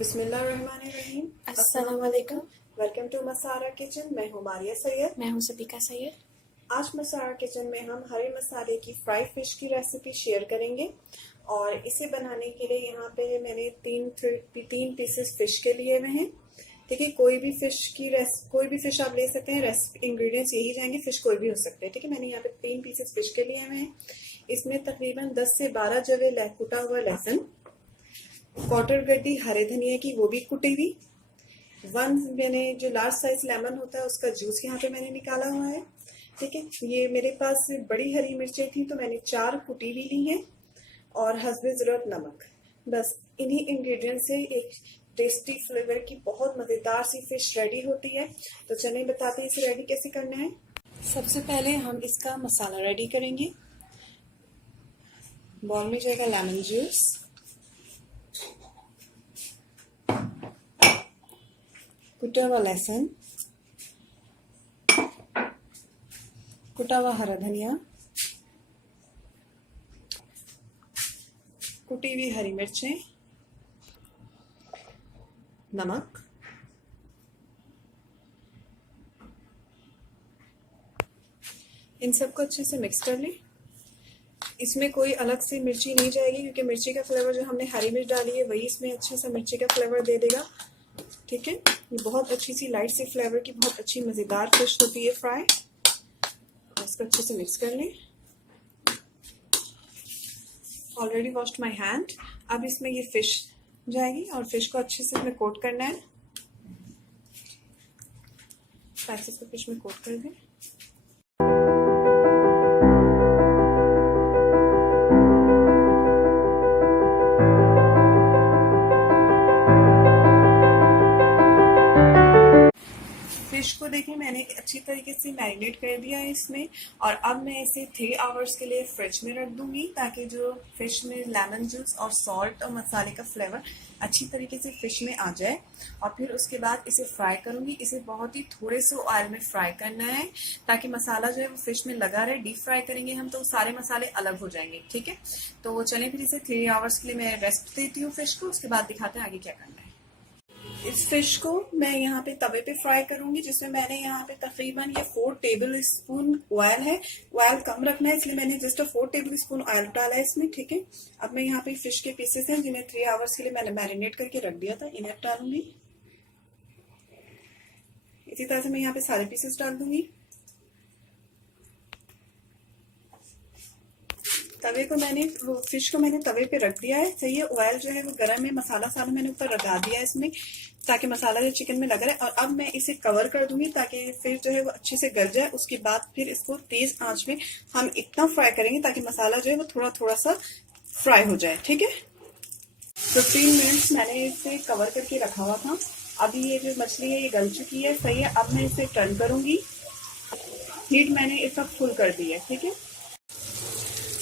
बिस्मिल्लाहिर्रहमानिर्रहीम। अस्सलाम वालेकुम। Welcome to Masara kitchen. मैं हूँ मारिया सैयद। मैं हूँ सबिका सैयद। आज मसारा किचन में हम हरे मसाले की फ्राई फिश की रेसिपी शेयर करेंगे और इसे बनाने के लिए यहाँ पे मैंने तीन पीसेस फिश के लिए हुए हैं। ठीक है, कोई भी फिश आप ले सकते हैं। इंग्रेडिएंट्स यही जाएंगे, फिश कोई भी हो सकते हैं। ठीक है, मैंने यहाँ पे 3 पीसेस फिश के लिए हुए हैं। इसमें तकरीबन 10 से 12 जवे कुटा हुआ लहसुन, क्वार्टर गड्डी हरे धनिया की, वो भी कुटी हुई। मैंने जो लार्ज साइज लेमन होता है उसका जूस यहाँ पे मैंने निकाला हुआ है। ठीक है, ये मेरे पास बड़ी हरी मिर्चें थी तो मैंने 4 कुटी हुई ली हैं और हस्बे ज़रूरत नमक। बस इन्हीं इंग्रेडिएंट से एक टेस्टी फ्लेवर की बहुत मज़ेदार सी फिश रेडी होती है। तो चलिए बताते हैं इसे रेडी कैसे करना है। सबसे पहले हम इसका मसाला रेडी करेंगे। बॉल में जाएगा लेमन जूस, कुटा हुआ लहसुन, कुटा हुआ हरा धनिया, कुटी हुई हरी मिर्चें, नमक, इन सबको अच्छे से मिक्स कर लें। इसमें कोई अलग से मिर्ची नहीं जाएगी क्योंकि मिर्ची का फ्लेवर जो हमने हरी मिर्च डाली है वही इसमें अच्छे से मिर्ची का फ्लेवर दे देगा। ठीक है, ये बहुत अच्छी सी लाइट सी फ्लेवर की बहुत अच्छी मज़ेदार फिश होती है फ्राई। इसको अच्छे से मिक्स कर लें। Already washed my hand. अब इसमें ये फिश जाएगी और फिश को अच्छे से इसमें कोट करना है। स्पाइसेस को फिश में कोट कर दें। फिश को देखिए मैंने अच्छी तरीके से मैरिनेट कर दिया है इसमें, और अब मैं इसे 3 आवर्स के लिए फ्रिज में रख दूंगी ताकि जो फिश में लेमन जूस और सॉल्ट और मसाले का फ्लेवर अच्छी तरीके से फिश में आ जाए। और फिर उसके बाद इसे फ्राई करूंगी। इसे बहुत ही थोड़े से ऑयल में फ्राई करना है ताकि मसाला जो है वो फिश में लगा रहे। डीप फ्राई करेंगे हम तो सारे मसाले अलग हो जाएंगे। ठीक है, तो चलिए फिर इसे 3 आवर्स के लिए मैं रेस्ट देती हूँ फिश को, उसके बाद दिखाते हैं आगे क्या करना है। इस फिश को मैं यहाँ पे तवे पे फ्राई करूंगी, जिसमें मैंने यहाँ पे तकरीबन ये 4 टेबल स्पून ऑयल है। ऑयल कम रखना है इसलिए मैंने जस्ट 4 टेबल स्पून ऑयल डाला है इसमें। ठीक है, अब मैं यहाँ पे फिश के पीसेस हैं जिन्हें 3 आवर्स के लिए मैंने मैरिनेट करके रख दिया था, इन्हें डालूंगी। इसी तरह से मैं यहाँ पे सारे पीसेस डाल दूंगी। तवे को फिश को मैंने तवे पे रख दिया है। सही है, ऑयल जो है वो गर्म है। मसाला सारा मैंने ऊपर लगा दिया है इसमें ताकि मसाला जो चिकन में लग रहा है। और अब मैं इसे कवर कर दूंगी ताकि फिश जो है वो अच्छे से गल जाए। उसके बाद फिर इसको तेज आंच में हम इतना फ्राई करेंगे ताकि मसाला जो है वो थोड़ा थोड़ा सा फ्राई हो जाए। ठीक है, 15 मिनट्स मैंने इसे कवर करके रखा हुआ था। अभी ये जो मछली है ये गल चुकी है। सही है, अब मैं इसे टर्न करूंगी। हीट मैंने इसका फुल कर दी है। ठीक है,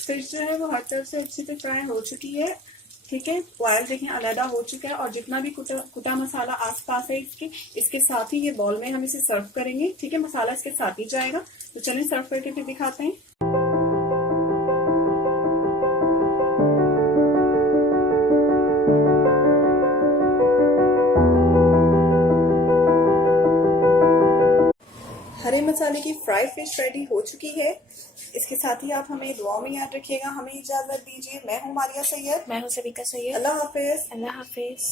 फिश जो है वो हर तरफ से अच्छे से फ्राई हो चुकी है। ठीक है, ऑयल देखें अलग हो चुका है और जितना भी कुटा मसाला आसपास है इसके साथ ही ये बॉल में हम इसे सर्व करेंगे। ठीक है, मसाला इसके साथ ही जाएगा। तो चलिए सर्व करके फिर दिखाते हैं। हरे मसाले की फ्राई फिश रेडी हो चुकी है। इसके साथ ही आप हमें दुआओं में याद रखिएगा। हमें इजाजत दीजिए। मैं हूँ मारिया सैयद। मैं हूँ सबिका सैयद। अल्लाह हाफिज। अल्लाह हाफिज।